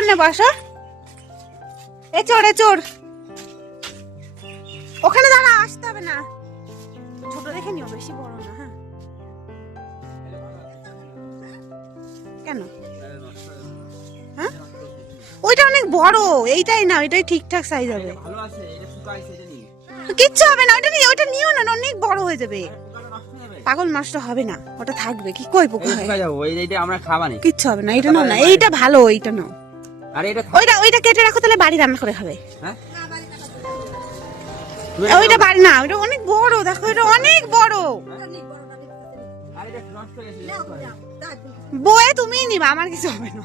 এচোর নে বসো, এচোর ওখানে দাঁড়া, আসতে হবে না, ছোট দেখে নিও, বেশি বড় না। হ্যাঁ কেন? হ্যাঁ ওইটা অনেক বড়, এইটাই না, ওইটাই ঠিকঠাক সাইজ হবে। কিচ্ছু হবে না, ওইটা নিয়ে, ওইটা নিও না, অনেক বড় হয়ে যাবে। পাগল, নষ্ট হবে না, ওটা থাকবে। কি কই পোকা হয়, আমরা খাবা না, কিচ্ছু হবে না। এটা নাও না, এইটা ভালো, এইটা নাও। আরে এটা ওইটা কেটে রাখো, তাহলে বাড়ি রান্না করে খাবে। হ্যাঁ ওইটা বাড়ি না, ওইটা অনেক বড়, দেখো এটা অনেক বড়। বয়ে তুমিই নিবা, আমার কিছু হবে না।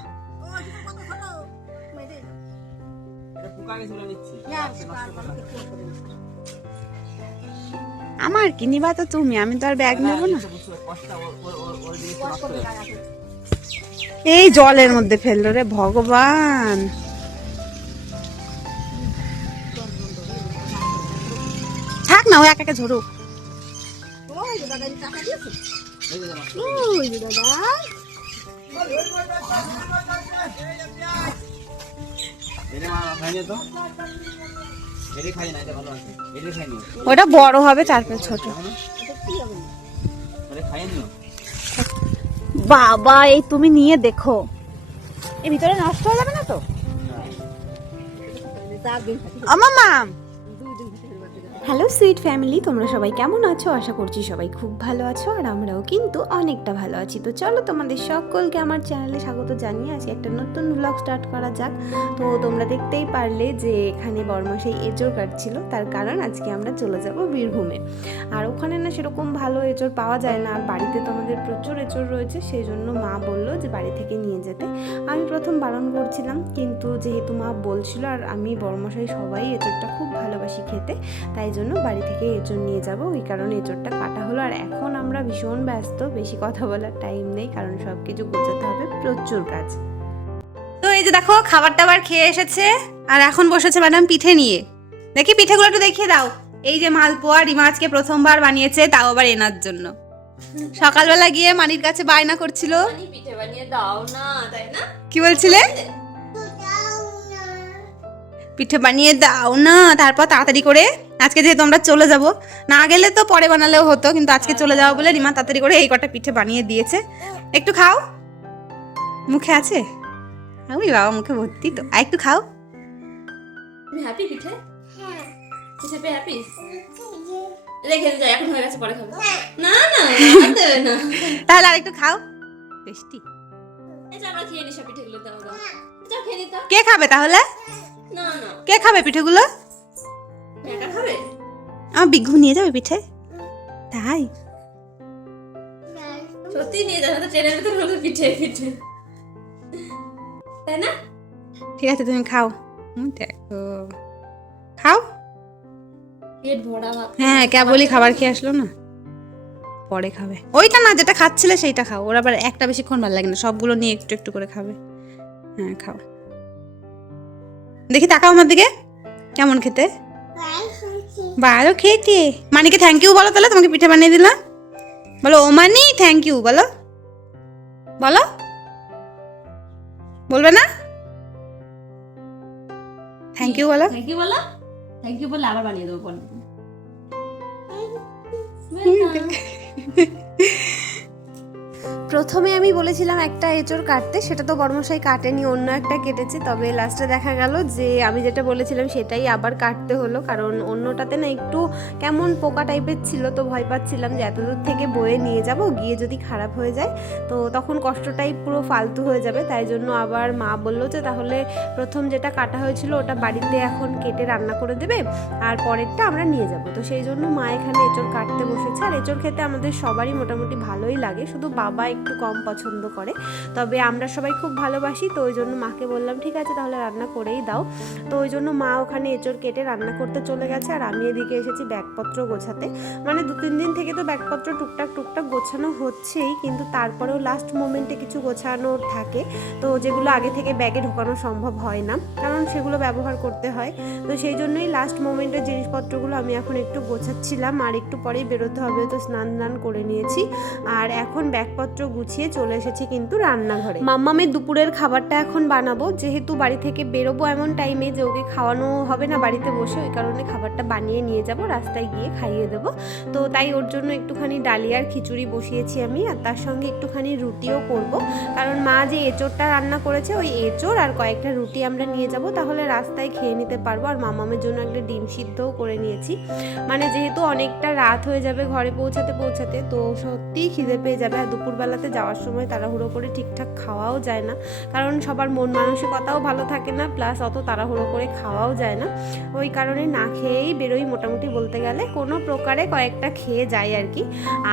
আমার কি নিবা তো তুমি, আমি তো আর ব্যাগ নেবো না। এই জলের মধ্যে ফেললো রে ভগবান। থাক না, ও একা একা ঝরুক। ওটা বড় হবে, তারপর ছোট। বাবা, এই তুমি নিয়ে দেখো, এর ভিতরে নষ্ট হয়ে যাবে না তো? মামা। হ্যালো সুইট ফ্যামিলি, তোমরা সবাই কেমন আছো? আশা করছি সবাই খুব ভালো আছো, আর আমরাও কিন্তু অনেকটা ভালো আছি। তো চলো, তোমাদের সকলকে আমার চ্যানেলে স্বাগত জানিয়ে আজকে একটা নতুন ব্লগ স্টার্ট করা যাক। তো তোমরা দেখতেই পারলে যে এখানে বরমাসাই এঁচড় কাটছিল, তার কারণ আজকে আমরা চলে যাব বীরভূমে। আর ওখানে না সেরকম ভালো এঁচড় পাওয়া যায় না, আর বাড়িতে তো আমাদের প্রচুর এঁচড় রয়েছে, সেই জন্য মা বললো যে বাড়ি থেকে নিয়ে যেতে। আমি প্রথম বারণ করছিলাম, কিন্তু যেহেতু মা বলছিল, আর আমি বরমাসাই সবাই এঁচড়টা খুব ভালোবাসি খেতে, তাই জন্য বাড়ি থেকে এঁচড় নিয়ে যাব। ওই কারণে এঁচড়টা কাটা হলো। আর এখন আমরা ভীষণ ব্যস্ত, বেশি কথা বলার টাইম নেই, কারণ সব কিছু গোছাতে হবে, প্রচুর কাজ। তো এই যে দেখো, খাবার টাবার খেয়ে এসেছে, আর এখন বসেছে ম্যাডাম পিঠে নিয়ে। দেখি পিঠেগুলো একটু দেখিয়ে দাও। এই যে মালপোয়া, রিমা আজকে প্রথমবার বানিয়েছে, তাও আবার এনার জন্য। সকালবেলা গিয়ে মানির কাছে বায়না করছিল, পিঠে বানিয়ে দাও না, তাই না? কি বলছিলে? পিঠে বানিয়ে দাও না। তারপর তাড়াতাড়ি করে, আজকে যেহেতু আমরা চলে যাব, না গেলে তো পরে বানালেও হতো, কিন্তু আজকে চলে যাবো বলে রিমা তাড়াতাড়ি করে এই কটা পিঠে বানিয়ে দিয়েছে। একটু খাও, মুখে আছে? ওই বাবা, মুখে ভর্তি তো, আর একটু খাও। তুমি হ্যাপি পিঠে? হ্যাঁ। পিঠে পে হ্যাপি? রেখে যাই, এখন হয়ে গেছে, পরে খাবো। না না, দেবে না। তাহলে আর একটু খাও, টেস্টি। এই যে আমরা খেয়ে নি সব পিঠেগুলো, দাও দাও। যাও খেয়ে নি তো। কে খাবে তাহলে? না না, কে খাবে পিঠেগুলো? একা খাবে? আমার বিঘু নিয়ে যাবে পিঠে? তাই সত্যি নিয়ে যাবে তো, ট্রেনের ভিতরে হলো পিঠে পিঠে, তাই না? ঠিক আছে, তুমি খাও। দেখো, খাও। পেট ভরা ভাত। হ্যাঁ, কেবলই খাবার খেয়ে আসলো না, পরে খাবে। ওইটা না, যেটা খাচ্ছিলে সেইটা খাও। ওর আবার একটা বেশিক্ষণ ভালো লাগে না, সবগুলো নিয়ে একটু একটু করে খাবে। হ্যাঁ খাও। দেখি, তাকাও আমার দিকে, কেমন খেতে? ভালো খেতে। মানিকে থ্যাংক ইউ বলো তাহলে, তোমাকে পিঠে বানিয়ে দিলাম। বলো, ও মানি থ্যাংক ইউ বলো। বলো, বলবে না? থ্যাংক ইউ বলো। থ্যাংক ইউ বলো, থ্যাংক ইউ বলে আবার বানিয়ে দেবো পরে। প্রথমে আমি বলেছিলাম একটা এঁচড় কাটতে, সেটা তো বড়মশাই কাটেনি, অন্য একটা কেটেছে। তবে লাস্টে দেখা গেল যে আমি যেটা বলেছিলাম সেটাই আবার কাটতে হলো, কারণ অন্যটাতে না একটু কেমন পোকা টাইপের ছিল, তো ভয় পাচ্ছিলাম যে এতদূর থেকে বয়ে নিয়ে যাব, গিয়ে যদি খারাপ হয়ে যায় তো তখন কষ্টটাই পুরো ফালতু হয়ে যাবে। তাই জন্য আবার মা বললো যে তাহলে প্রথম যেটা কাটা হয়েছিল ওটা বাড়িতে এখন কেটে রান্না করে দেবে, আর পরেরটা আমরা নিয়ে যাব। তো সেই জন্য মা এখানে এঁচড় কাটতে বসেছে। আর এঁচড় খেতে আমাদের সবারই মোটামুটি ভালোই লাগে, শুধু বাবা একটু কম পছন্দ করে, তবে আমরা সবাই খুব ভালোবাসি। তো ওই জন্য মাকে বললাম ঠিক আছে তাহলে রান্না করেই দাও। তো ওই জন্য মা ওখানে এঁচড় কেটে রান্না করতে চলে গেছে, আর আমি এদিকে এসেছি ব্যাগপত্র গোছাতে। মানে 2-3 দিন থেকে তো ব্যাগপত্র টুকটাক টুকটাক গোছানো হচ্ছেই, কিন্তু তারপরেও লাস্ট মোমেন্টে কিছু গোছানোর থাকে, তো যেগুলো আগে থেকে ব্যাগে ঢোকানো সম্ভব হয় না, কারণ সেগুলো ব্যবহার করতে হয়। তো সেই জন্যই লাস্ট মোমেন্টের জিনিসপত্রগুলো আমি এখন একটু গোছাচ্ছিলাম, আর একটু পরেই বেরোতে হবে, তো স্নান করে নিয়েছি। আর এখন ব্যাগপত্র গুছিয়ে চলে এসেছি কিন্তু রান্নাঘরে। মাম্মামের দুপুরের খাবারটা এখন বানাবো, যেহেতু বাড়ি থেকে বেরোবো এমন টাইমে যে ওকে খাওয়ানো হবে না বাড়িতে বসে, ওই কারণে খাবারটা বানিয়ে নিয়ে যাব, রাস্তায় গিয়ে খাইয়ে দেবো। তো তাই ওর জন্য একটুখানি ডালিয়ার খিচুড়ি বসিয়েছি আমি, আর তার সঙ্গে একটুখানি রুটিও করব, কারণ মা যে এঁচোড়টা রান্না করেছে ওই এঁচোড় আর কয়েকটা রুটি আমরা নিয়ে যাব, তাহলে রাস্তায় খেয়ে নিতে পারবো। আর মামামের জন্য একটা ডিম সিদ্ধও করে নিয়েছি, মানে যেহেতু অনেকটা রাত হয়ে যাবে ঘরে পৌঁছাতে পৌঁছাতে, তো সত্যিই খিদে পেয়ে যাবে। আর দুপুরবেলাতে যাওয়ার সময় তাড়াহুড়ো করে ঠিকঠাক খাওয়াও যায় না, কারণ সবার মন মানসিকতাও ভালো থাকে না, প্লাস অত তাড়াহুড়ো করে খাওয়াও যায় না, ওই কারণে না খেয়েই বেরোই মোটামুটি বলতে গেলে, কোনো প্রকারে কয়েকটা খেয়ে যাই আর কি।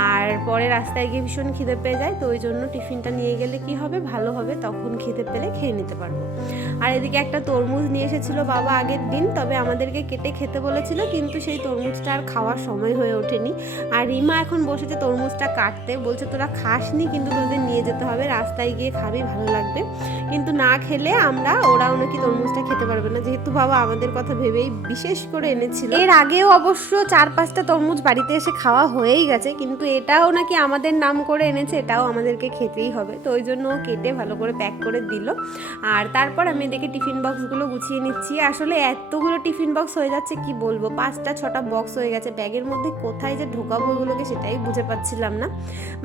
আর পরে রাস্তায় গিয়ে ভীষণ খিদে পেয়ে যায়, তো ওই জন্য টিফিনটা নিয়ে গেলে কি হবে, ভালো হবে, তখন খিদে পেলে খেয়ে নিতে পারবো। আর এদিকে একটা তরমুজ নিয়ে এসেছিল বাবা আগের দিন, তবে আমাদেরকে কেটে খেতে বলেছিল, কিন্তু সেই তরমুজটা আর খাওয়ার সময় হয়ে ওঠেনি। আর রিমা এখন বসেছে তরমুজটা কাটতে, বলছে তোরা খাসনি কিন্তু তোদের নিয়ে যেতে হবে, রাস্তায় গিয়ে খাবি, ভালো লাগবে। কিন্তু না খেলে ওরাও নাকি তরমুজটা খেতে পারবে না, যেহেতু বাবা আমাদের কথা ভেবেই বিশেষ করে এনেছিল। এর আগেও অবশ্য 4-5টা তরমুজ বাড়িতে এসে খাওয়া হয়েই গেছে, কিন্তু এটাও নাকি আমাদের নাম করে এনেছে, এটাও আমাদেরকে খেতেই হবে, তো ওই জন্য কেটে ভালো করে প্যাক করে দিল। আর তারপর আমি এদিকে টিফিন বক্সগুলো গুছিয়ে নিচ্ছি। আসলে এতগুলো টিফিন বক্স হয়ে যাচ্ছে কি বলবো, 5-6টা বক্স হয়ে গেছে, ব্যাগের মধ্যে কোথায় যে ঢোকাবো ওগুলোকে সেটাই বুঝে পাচ্ছিলাম না।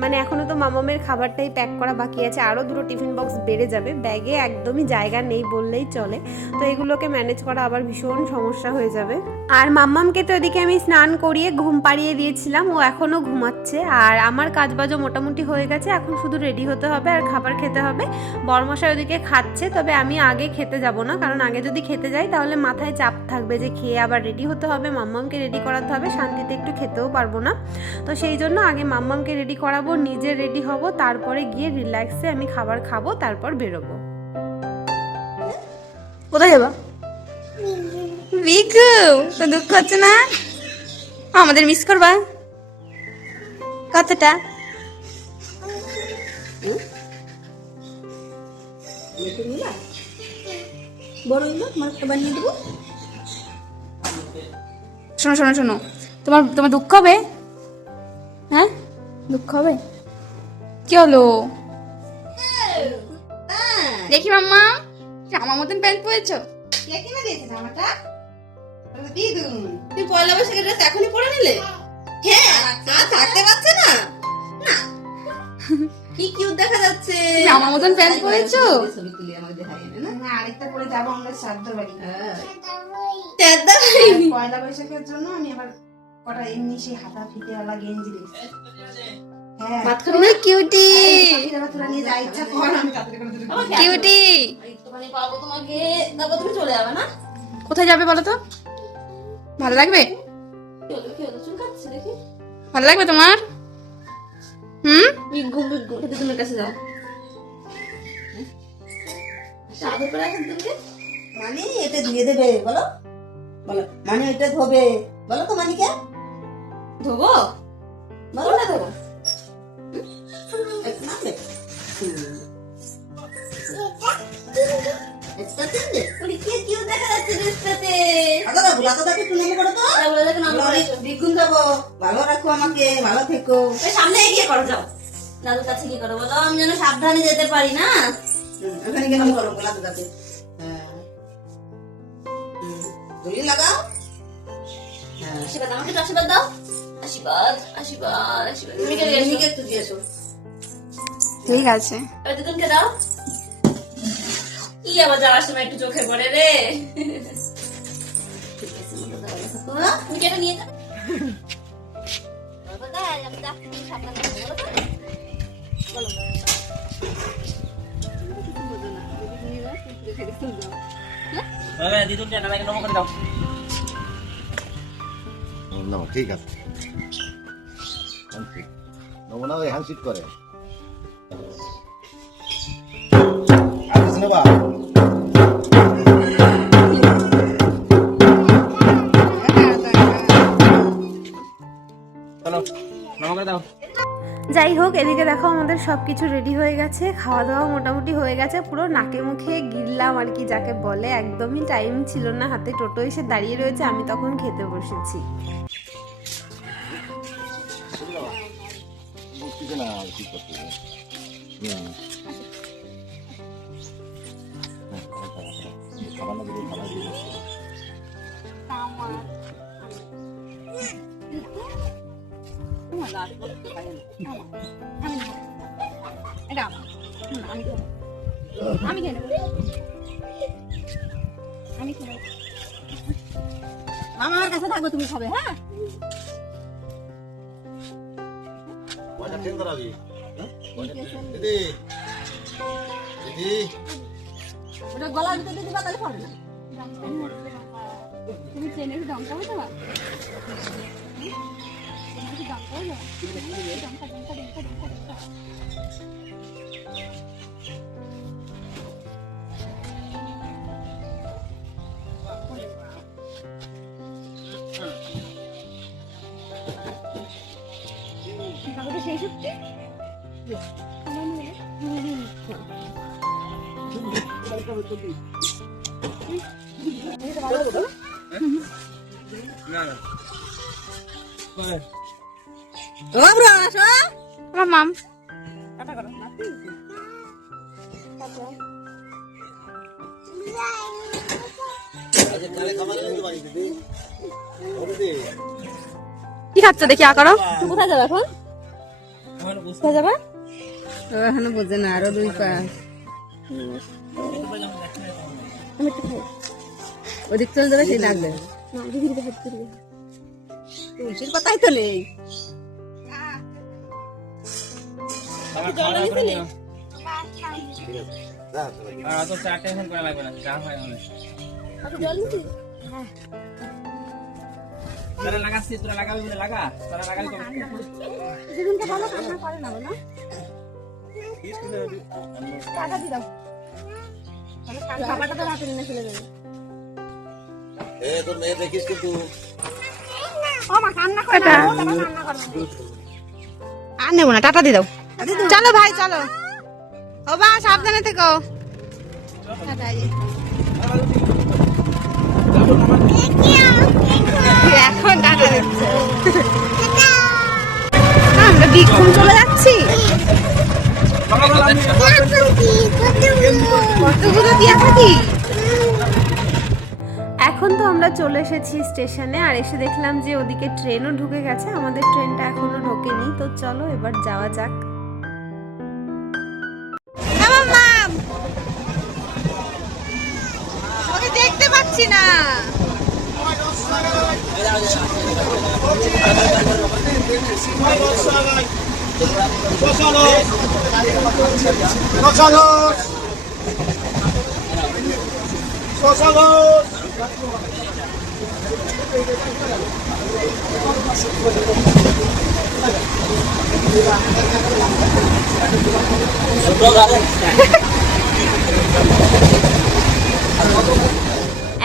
মানে এখনো তো মামামের খাবারটাই প্যাক করা বাকি আছে, আরও 2টো টিফিন বক্স বেড়ে যাবে, ব্যাগে একদমই জায়গা নেই বললেই চলে, তো এগুলোকে ম্যানেজ করা আবার ভীষণ সমস্যা হয়ে যাবে। আর মাম্মামকে তো এদিকে আমি স্নান করিয়ে ঘুম পাড়িয়ে দিয়েছিলাম, ও এখনও ঘুমাচ্ছে। আর আমার কাজবাজও মোটামুটি হয়ে গেছে, এখন শুধু রেডি হতে হবে আর খাবার খেতে হবে। বড়মশাই ওদিকে খাচ্ছে, তবে আমি আগে খেতে যাব না, কারণ আগে যদি খেতে যাই তাহলে মাথায় চাপ থাকবে যে খেয়ে আবার রেডি হতে হবে, মাম্মামকে রেডি করাতে হবে, শান্তিতে একটু খেতেও পারবো না। তো সেই জন্য আগে মাম্মামকে রেডি করাবো, নিজে রেডি হব, তারপরে গিয়ে রিল্যাক্সে আমি খাবার খাবো, তারপর বেরোবো। কোথায় যাবা? বিকু, তো দুঃখ হচ্ছে না? আমাদের মিস করবা কতটা? শোনো শোনো শোনো, তোমার দুঃখ হবে? হ্যাঁ, দুঃখ হবে? কি হলো? দেখি মাম্মা, আমার মতন প্যান্ট পরেছো? তুই পয়লা বৈশাখের ড্রেস এখনই পরে নিলে? হ্যাঁ, থাকতে পারছে না। কি কিউট দেখা যাচ্ছে। আমার মতন প্যান্ট পরেছো? আরেকটা পরে যাবো আমরা শ্রাদ্ধ বাড়ি, পয়লা বৈশাখের জন্য আমি আবার কটা এমনি সেই হাতা ফিতেওয়ালা গেঞ্জি দেখছি। Cutie cutie. কোথায় যাবে বলো তো? ভালো লাগবে? ভালো লাগবে তোমার? তুমি কাছে যাও। মানে এটা ধুয়ে দেবে বলো, বলো মানে এটা ধোবে বলো তো, মানিকে ধোবো? বলো না ধোবো। ভালো রাখো আমাকে, ভালো থেকো। সামনে এগিয়ে করো, যাও দাদুর কাছে গিয়ে করো, বলো আমি যেন সাবধানে যেতে পারি না। ওখানে কেন করো দাদুর কাছে? দড়ি লাগাও। আশীর্বাদ, আমাকে একটু আশীর্বাদ দাও। আশীর্বাদ আশীর্বাদ আশীর্বাদ। মিমিকে একটু দিয়েছো। ঠিক আছে, এবার দুজনকে দাও। কি আবার যাওয়ার সময় একটু চোখে পড়ে রে। তুমি কেটে নিয়ে যাও। দিদুন জানালাকে নমো করে দাও। না ঠিক আছে, নমুনা ওই হ্যান্ডশিট করে বাবা। চলো নমো করে দাও। যাই হোক, এদিকে দেখো আমাদের সব কিছু রেডি হয়ে গেছে, খাওয়া দাওয়া মোটামুটি হয়ে গেছে, পুরো নাকে মুখে গিললাম আর কি যাকে বলে, একদমই টাইম ছিল না হাতে, টোটো এসে দাঁড়িয়ে রয়েছে, আমি তখন খেতে বসেছি। না কি করতে খাবার না দিলে খাবার দিয়ে দিচ্ছে। আমি খেয়ে নেবো। আমি খেয়ে নেবো। আমার কাছে থাকবে, তুমি খাবে। হ্যাঁ, পয়সা ট্রেন করাবি। দিদি দিদি ওটা গলার ভিতরে দিদি বাতালে পড়ে না। তুমি চেনে একটু ডঙ্কা হতে পারো? সেই সত্যি আমার মাম কি খাচ্ছ দেখি করো। কোথায় যাবে এখন? কোথায় যাবে? এখনো বোঝে না, আরো 2 পাস। আমি একটু খাই। ওদিক চলে যাবে, সেই ডাকবে। তুলসীর পাতাই তো নেই। তোরা লাগাচ্ছিস, তোরা লাগাবি বলে লাগা, তোরা লাগাবি কবে? যেদিনকে ভালো কান্না করে না বলো। টাকা দিয়ে দাও। খাবারটা তো রাতে নিয়ে চলে যাবে। তোর মেয়ে দেখিস কিন্তু। ও মা কান্না করে না, ও কান্না করে। আর নেব না, টাটা দিয়ে দাও। চলো ভাই চলো। ও বা সাবধানে থেকো। এখন টাটা দিচ্ছে। আমরা বিক্ষণ চলে যাচ্ছি। কতগুলো দিয়া থাকি। এখন তো আমরা চলে এসেছি স্টেশনে, আর এসে দেখলাম যে ওদিকে ট্রেনও ঢুকে গেছে, আমাদের ট্রেনটা এখনো ঢোকেনি। তো চলো এবার যাওয়া যাক। ওকে দেখতে পাচ্ছি না।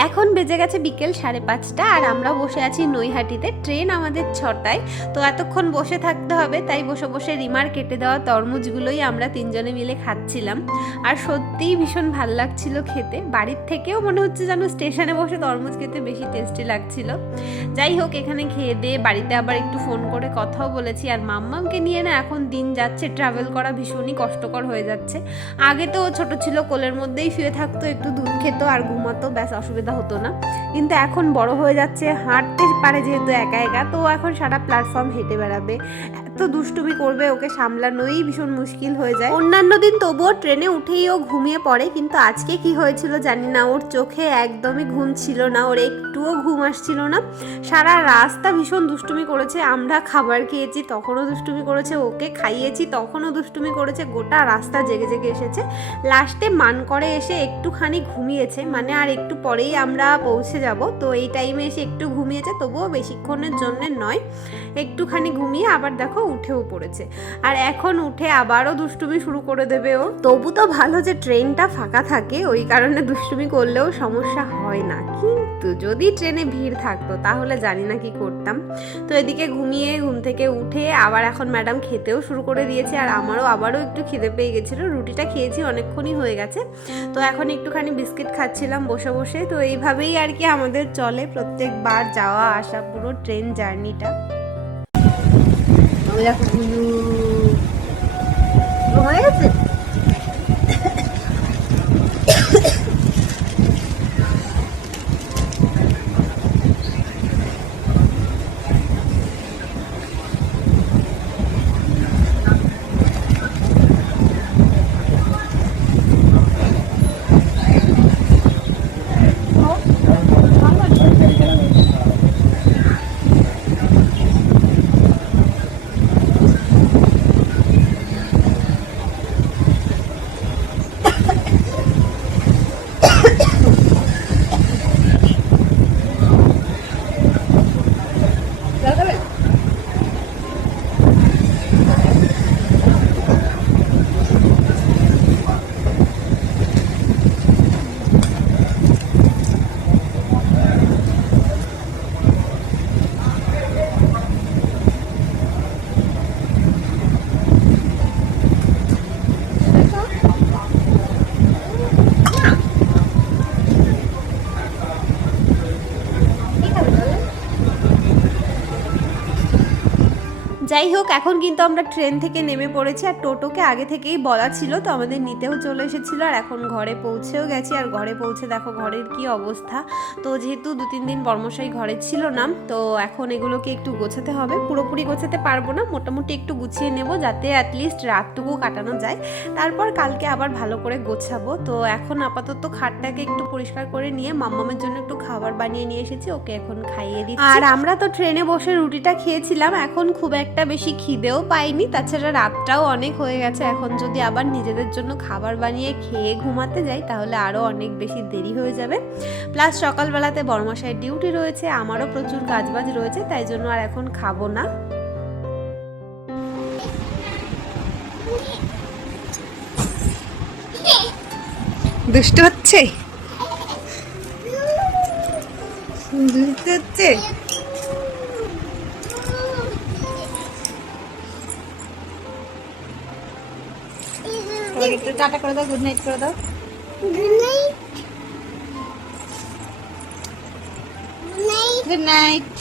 এখন বেজে গেছে বিকেল 5:30, আর আমরা বসে আছি নৈহাটিতে। ট্রেন আমাদের 6টায়। তো এতক্ষণ বসে থাকতে হবে, তাই বসে বসে রিমার কেটে দেওয়া তরমুজগুলোই আমরা 3 জনে মিলে খাচ্ছিলাম। আর সত্যিই ভীষণ ভাল লাগছিল খেতে। বাড়ির থেকেও মনে হচ্ছে যেন স্টেশনে বসে তরমুজ খেতে বেশি টেস্টি লাগছিল। যাই হোক, এখানে খেয়ে দিয়ে বাড়িতে আবার একটু ফোন করে কথাও বলেছি। আর মাম্মামকে নিয়ে না এখন দিন যাচ্ছে, ট্রাভেল করা ভীষণই কষ্টকর হয়ে যাচ্ছে। আগে তো ছোট ছিল, কোলের মধ্যেই শুয়ে থাকতো, একটু দুধ খেত আর ঘুমাতো, ব্যাস অসুবিধা হতো না। কিন্তু এখন বড় হয়ে যাচ্ছে, হাঁটতে পারে যেহেতু একা একা, তো এখন সারা প্ল্যাটফর্ম হেঁটে বেড়াবে। এত দুষ্টুমি করবে, ওকে সামলানোই ভীষণ মুশকিল হয়ে যায়। অন্যান্য দিন তবুও ট্রেনে উঠেই ও ঘুমিয়ে পড়ে, কিন্তু আজকে কি হয়েছিল জানি না, ওর চোখে একদমই ঘুম ছিল না, ওর একটুও ঘুম আসছিল না। সারা রাস্তা ভীষণ দুষ্টুমি করেছে। আমরা খাবার খেয়েছি তখনও দুষ্টুমি করেছে, ওকে খাইয়েছি তখনও দুষ্টুমি করেছে, গোটা রাস্তা জেগে জেগে এসেছে। লাস্টে মান করে এসে একটুখানি ঘুমিয়েছে, মানে আর একটু পরেই আমরা পৌঁছে যাব। তো এই টাইমে এসে একটু ঘুমিয়েছে, তবুও বেশিক্ষণের জন্য নয়, একটুখানি ঘুমিয়ে আবার দেখো উঠেও পড়েছে। আর এখন উঠে আবারও দুষ্টুমি শুরু করে দেবে ও। তবু তো ভালো যে ট্রেনটা ফাঁকা থাকে, ওই কারণে দুষ্টুমি করলেও সমস্যা হয় না। কিন্তু যদি ট্রেনে ভিড় থাকতো তাহলে জানি না কি করতাম। তো এদিকে ঘুমিয়ে ঘুম থেকে উঠে আবার এখন ম্যাডাম খেতেও শুরু করে দিয়েছে, আর আমারও আবারও একটু খিদে পেয়ে গেছিলো। রুটিটা খেয়েছি, অনেকক্ষণই হয়ে গেছে। তো এখন একটুখানি বিস্কিট খাচ্ছিলাম বসে বসে। তো এইভাবেই আর কি আমাদের চলে প্রত্যেকবার যাওয়া আসা পুরো ট্রেন জার্নিটা। হয়ে গেছে। যাই হোক, এখন কিন্তু আমরা ট্রেন থেকে নেমে পড়েছি আর টোটোকে আগে থেকেই বলা ছিল, তো আমাদের নিতেও চলে এসেছিলো। আর এখন ঘরে পৌঁছেও গেছি, আর ঘরে পৌঁছে দেখো ঘরের কি অবস্থা। তো যেহেতু 2-3 দিন বর্মশাই ঘরে ছিল না, তো এখন এগুলোকে একটু গোছাতে হবে। পুরোপুরি গোছাতে পারবো না, মোটামুটি একটু গুছিয়ে নেব, যাতে অ্যাটলিস্ট রাতটুকু কাটানো যায়। তারপর কালকে আবার ভালো করে গোছাবো। তো এখন আপাতত খাটটাকে একটু পরিষ্কার করে নিয়ে মাম্মামের জন্য একটু খাবার বানিয়ে নিয়ে এসেছি, ওকে এখন খাইয়ে দিচ্ছি। আর আমরা তো ট্রেনে বসে রুটিটা খেয়েছিলাম, এখন খুব একটা বেশি খিদেও পাইনি, তাছাড়া রাতটাও অনেক হয়ে গেছে। এখন যদি আবার নিজেদের জন্য খাবার বানিয়ে খেয়ে ঘুমাতে যাই তাহলে আরও অনেক বেশি দেরি হয়ে যাবে। প্লাস সকালবেলাতে বড়মশাইয়ের ডিউটি রয়েছে, আমারও প্রচুর কাজবাজ রয়েছে, তাই জন্য আর এখন খাবো না। দুষ্ট হচ্ছে, দুষ্ট হচ্ছে। একটু টাটা করে দাও, গুড নাইট করে দাও। Good night.